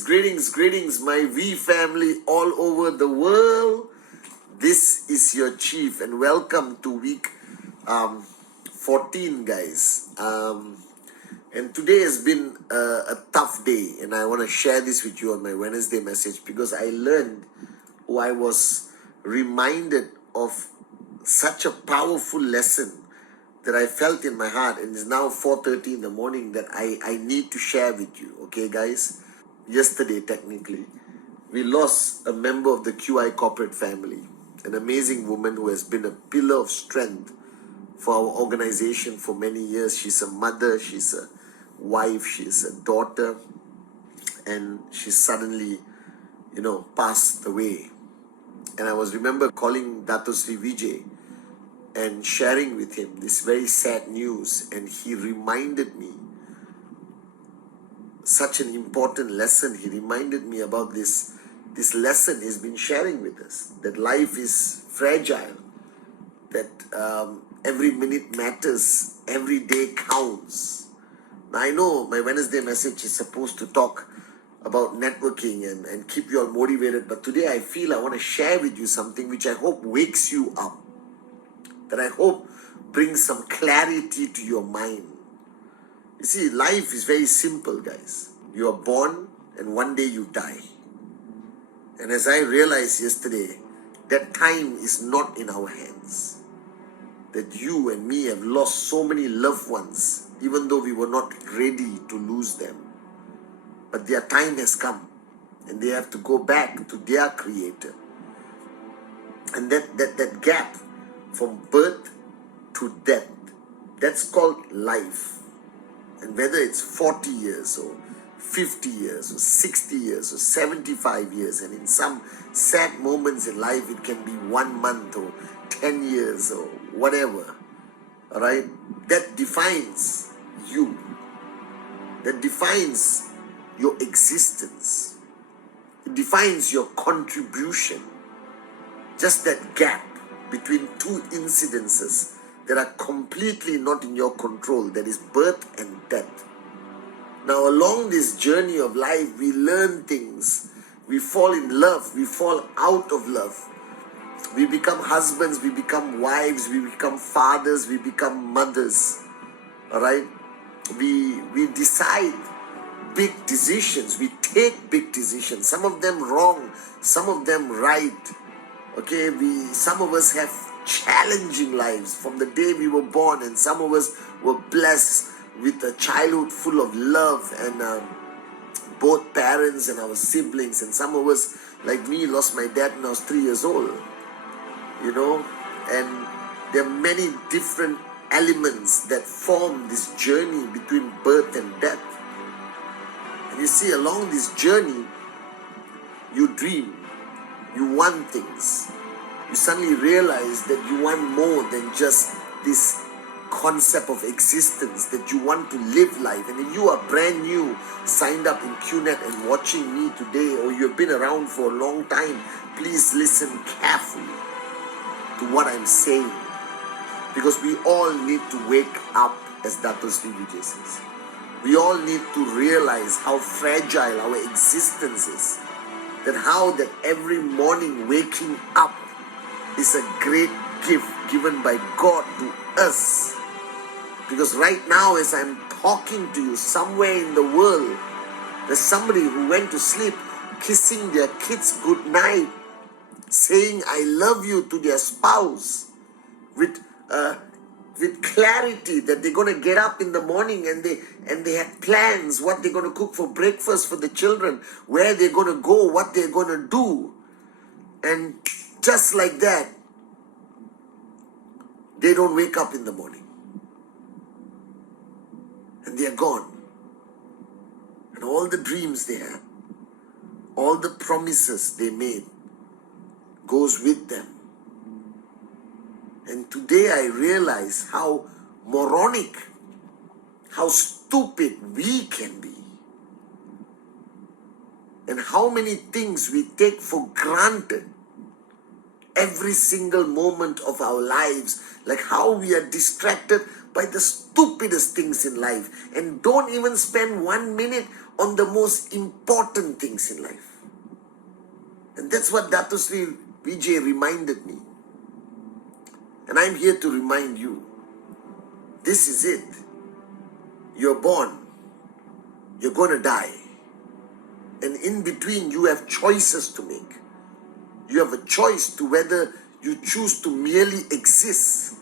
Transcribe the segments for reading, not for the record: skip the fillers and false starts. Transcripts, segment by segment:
Greetings, my V family all over the world. This is your chief, and welcome to week 14, guys. And today has been a tough day, and I want to share this with you on my Wednesday message because I learned, or I was reminded of such a powerful lesson that I felt in my heart, and it's now 4:30 in the morning that I need to share with you. Okay, guys? Yesterday, technically, we lost a member of the QI corporate family, an amazing woman who has been a pillar of strength for our organization for many years. She's a mother, she's a wife, she's a daughter, and she suddenly, passed away. And I remember calling Dato Sri Vijay and sharing with him this very sad news, and he reminded me such an important lesson. He reminded me about this lesson he's been sharing with us, that life is fragile, that every minute matters, every day counts. Now, I know my Wednesday message is supposed to talk about networking and keep you all motivated, but today I feel I want to share with you something which I hope wakes you up, that I hope brings some clarity to your mind. You see, life is very simple, guys. You are born and one day you die. And as I realized yesterday, that time is not in our hands. That you and me have lost so many loved ones, even though we were not ready to lose them. But their time has come, and they have to go back to their Creator. And that gap from birth to death, that's called life. And whether it's 40 years or 50 years or 60 years or 75 years, and in some sad moments in life it can be 1 month or 10 years or whatever, all right? That defines you. That defines your existence. It defines your contribution. Just that gap between two incidences that are completely not in your control, that is birth and death. Now, along this journey of life, we learn things. We fall in love. We fall out of love. We become husbands. We become wives. We become fathers. We become mothers. All right? We decide big decisions. We take big decisions. Some of them wrong. Some of them right. Okay? Some of us have challenging lives from the day we were born, and some of us were blessed with a childhood full of love and both parents and our siblings, and some of us, like me, lost my dad when I was 3 years old, and there are many different elements that form this journey between birth and death. And you see, along this journey, you dream, you want things. You suddenly realize that you want more than just this concept of existence, that you want to live life. And if you are brand new, signed up in QNet and watching me today, or you've been around for a long time, please listen carefully to what I'm saying. Because we all need to wake up, as Dato Sri Vijay says. We all need to realize how fragile our existence is. That every morning waking up is a great gift given by God to us. Because right now, as I'm talking to you, somewhere in the world, there's somebody who went to sleep kissing their kids goodnight, saying I love you to their spouse, with clarity that they're going to get up in the morning and they have plans, what they're going to cook for breakfast for the children, where they're going to go, what they're going to do. And just like that, they don't wake up in the morning. And they are gone. And all the dreams they had, all the promises they made, goes with them. And today I realize how moronic, how stupid we can be. And how many things we take for granted every single moment of our lives. Like how we are distracted by the stupidest things in life and don't even spend 1 minute on the most important things in life. And that's what Dato Sri Vijay reminded me. And I'm here to remind you, this is it. You're born, you're going to die. And in between, you have choices to make. You have a choice to whether you choose to merely exist,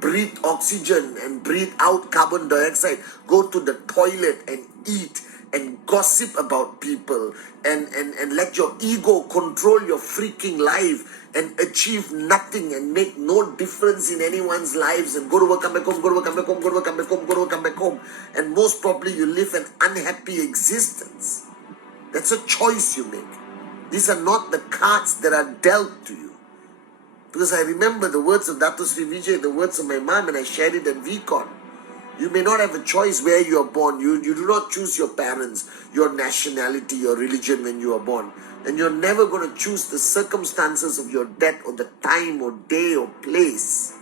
breathe oxygen and breathe out carbon dioxide, go to the toilet and eat and gossip about people and let your ego control your freaking life and achieve nothing and make no difference in anyone's lives and go to work, come back home, go to work, come back home, go to work, come back home, go to work, come back home. And most probably you live an unhappy existence. That's a choice you make. These are not the cards that are dealt to you. Because I remember the words of Dato Sri Vijay, the words of my mom, and I shared it at VCon. You may not have a choice where you are born. You do not choose your parents, your nationality, your religion when you are born. And you're never going to choose the circumstances of your death or the time or day or place.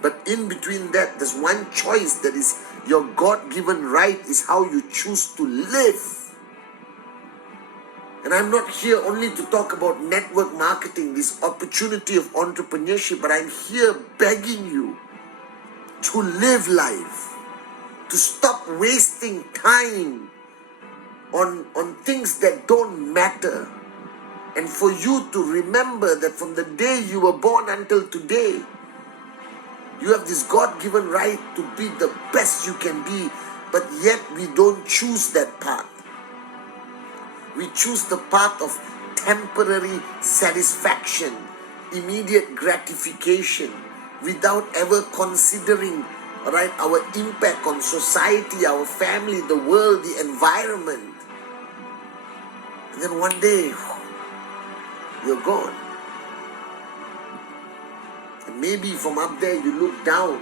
But in between that, there's one choice that is your God-given right, is how you choose to live. And I'm not here only to talk about network marketing, this opportunity of entrepreneurship, but I'm here begging you to live life, to stop wasting time on things that don't matter, and for you to remember that from the day you were born until today, you have this God-given right to be the best you can be, but yet we don't choose that path. We choose the path of temporary satisfaction, immediate gratification, without ever considering, right, our impact on society, our family, the world, the environment. And then one day, you're gone. And maybe from up there you look down.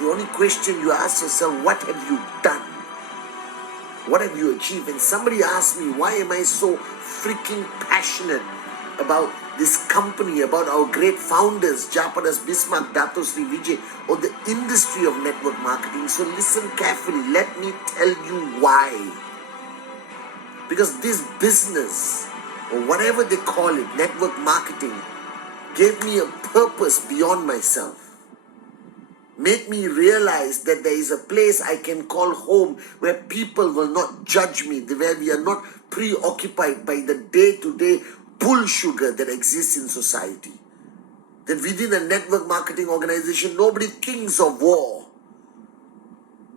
The only question you ask yourself, what have you done? What have you achieved? And somebody asked me, why am I so freaking passionate about this company, about our great founders, Japadas Bismarck, Dato Sri Vijay, or the industry of network marketing? So listen carefully. Let me tell you why. Because this business, or whatever they call it, network marketing, gave me a purpose beyond myself. Made me realize that there is a place I can call home where people will not judge me, where we are not preoccupied by the day-to-day bull sugar that exists in society. That within a network marketing organization, nobody thinks of war.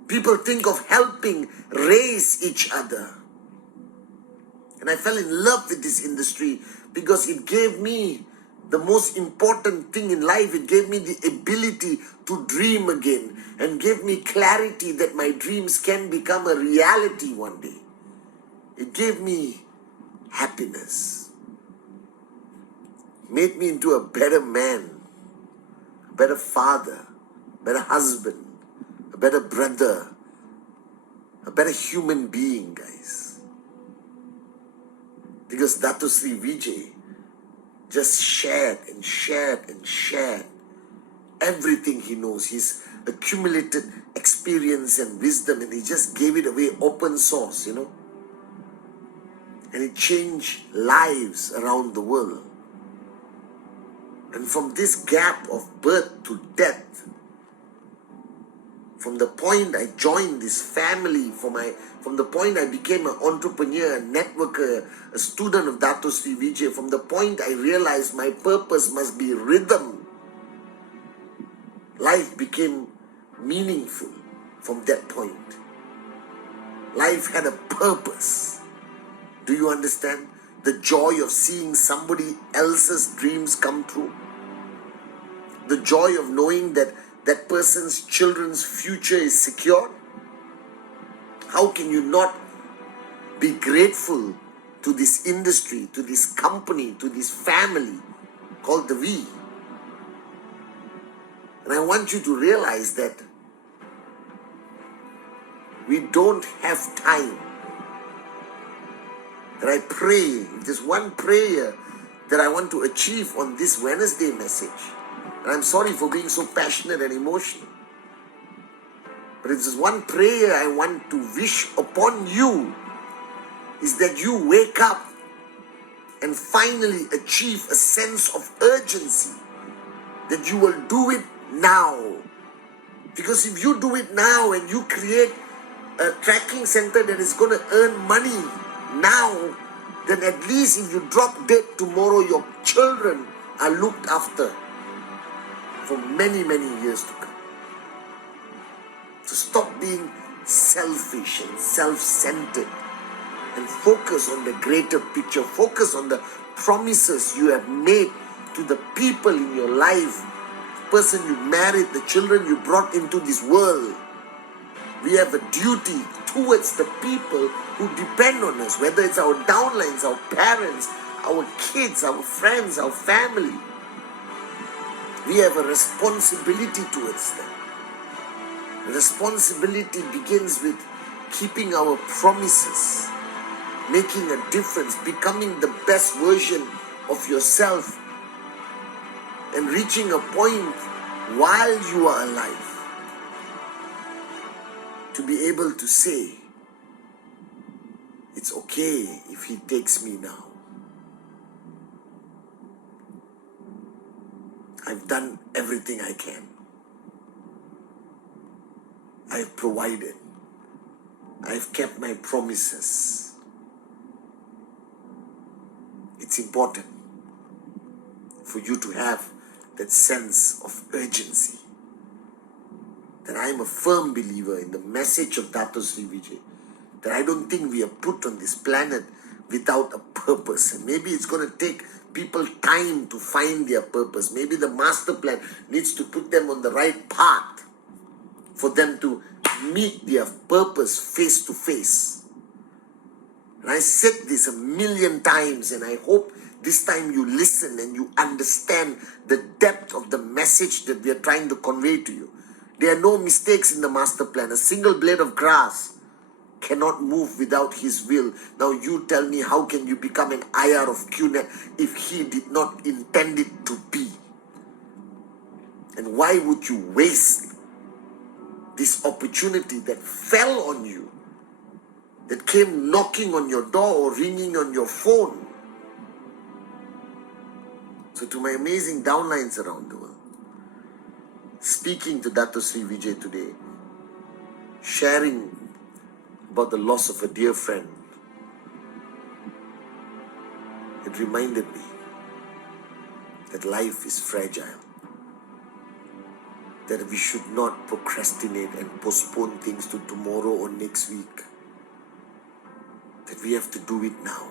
People think of helping raise each other. And I fell in love with this industry because it gave me the most important thing in life. It gave me the ability to dream again and gave me clarity that my dreams can become a reality one day. It gave me happiness. Made me into a better man, a better father, a better husband, a better brother, a better human being, guys. Because Dato Sri Vijay just shared and shared and shared everything he knows. He's accumulated experience and wisdom, and he just gave it away open source, And it changed lives around the world. And from this gap of birth to death, from the point I joined this family, from the point I became an entrepreneur, a networker, a student of Dato Sri Vijay, from the point I realized my purpose must be rhythm, life became meaningful from that point. Life had a purpose. Do you understand? The joy of seeing somebody else's dreams come true. The joy of knowing that that person's children's future is secure. How can you not be grateful to this industry, to this company, to this family called the V? And I want you to realize that we don't have time. That I pray, if there's one prayer that I want to achieve on this Wednesday message, and I'm sorry for being so passionate and emotional, But it's just one prayer I want to wish upon you is that you wake up and finally achieve a sense of urgency that you will do it now. Because if you do it now and you create a tracking center that is going to earn money now, then at least if you drop dead tomorrow, your children are looked after for many, many years to come. So stop being selfish and self-centered and focus on the greater picture. Focus on the promises you have made to the people in your life, the person you married, the children you brought into this world. We have a duty towards the people who depend on us, whether it's our downlines, our parents, our kids, our friends, our family. We have a responsibility towards them. Responsibility begins with keeping our promises, making a difference, becoming the best version of yourself, and reaching a point while you are alive to be able to say, it's okay if he takes me now. I've done everything I can. I've provided. I've kept my promises. It's important for you to have that sense of urgency. That I am a firm believer in the message of Dato Sri Vijay. That I don't think we are put on this planet without a purpose. And maybe it's going to take people time to find their purpose. Maybe the master plan needs to put them on the right path for them to meet their purpose face to face. And I said this a million times, and I hope this time you listen and you understand the depth of the message that we are trying to convey to you. There are no mistakes in the master plan. A single blade of grass cannot move without his will. Now you tell me, how can you become an IR of QNet if he did not intend it to be? And why would you waste this opportunity that fell on you, that came knocking on your door or ringing on your phone? So to my amazing downlines around the world, speaking to Dato Sri Vijay today, sharing about the loss of a dear friend, it reminded me that life is fragile, that we should not procrastinate and postpone things to tomorrow or next week, that we have to do it now.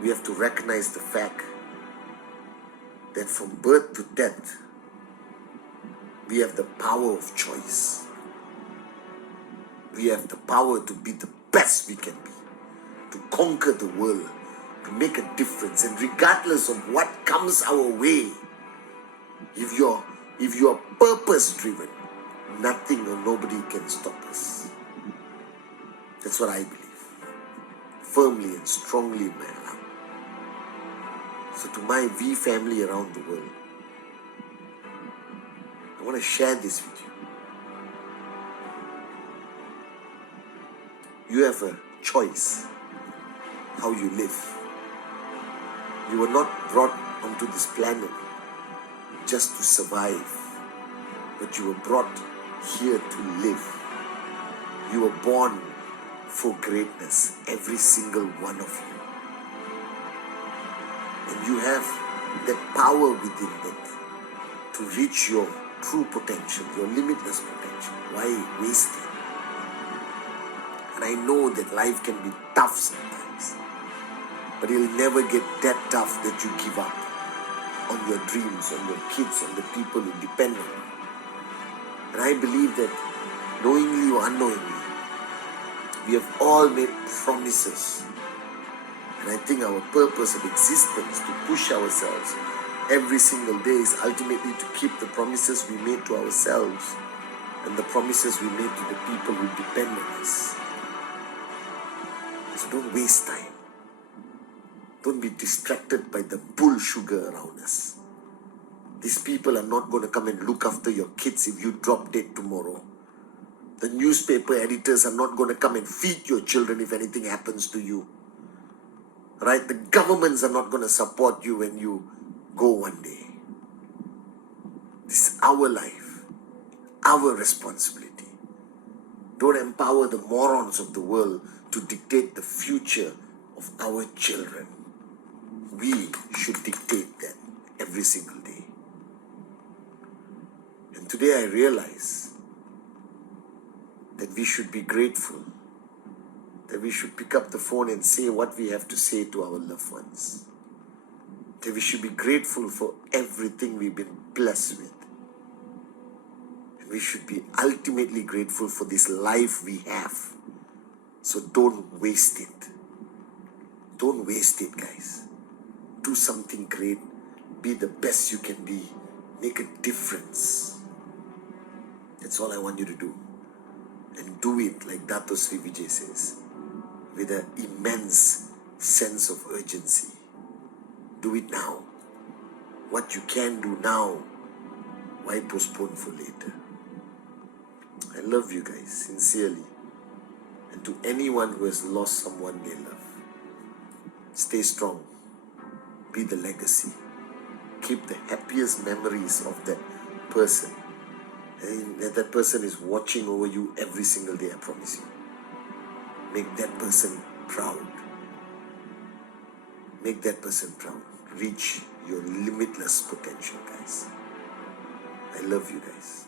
We have to recognize the fact that from birth to death, we have the power of choice. We have the power to be the best we can be, to conquer the world, to make a difference. And regardless of what comes our way, if you're purpose driven, nothing or nobody can stop us. That's what I believe, firmly and strongly in my heart. So to my V family around the world, I want to share this with you. You have a choice how you live. You were not brought onto this planet just to survive, but you were brought here to live. You were born for greatness, every single one of you. And you have that power within that to reach your true potential, your limitless potential. Why waste it? And I know that life can be tough sometimes, but it'll never get that tough that you give up on your dreams, on your kids, on the people who depend on you. And I believe that knowingly or unknowingly, we have all made promises. And I think our purpose of existence to push ourselves every single day is ultimately to keep the promises we made to ourselves and the promises we made to the people who depend on us. So don't waste time. Don't be distracted by the bull sugar around us. These people are not going to come and look after your kids if you drop dead tomorrow. The newspaper editors are not going to come and feed your children if anything happens to you. Right? The governments are not going to support you when you go one day. This is our life, our responsibility. Don't empower the morons of the world to dictate the future of our children. We should dictate that every single day. And today I realize that we should be grateful, that we should pick up the phone and say what we have to say to our loved ones, that we should be grateful for everything we've been blessed with. And we should be ultimately grateful for this life we have. So don't waste it. Don't waste it, guys. Do something great. Be the best you can be. Make a difference. That's all I want you to do. And do it, like Dato Sri Vijay says, with an immense sense of urgency. Do it now. What you can do now, why postpone for later? I love you guys, sincerely. And to anyone who has lost someone they love, stay strong. Be the legacy. Keep the happiest memories of that person. And that person is watching over you every single day, I promise you. Make that person proud. Make that person proud. Reach your limitless potential, guys. I love you guys.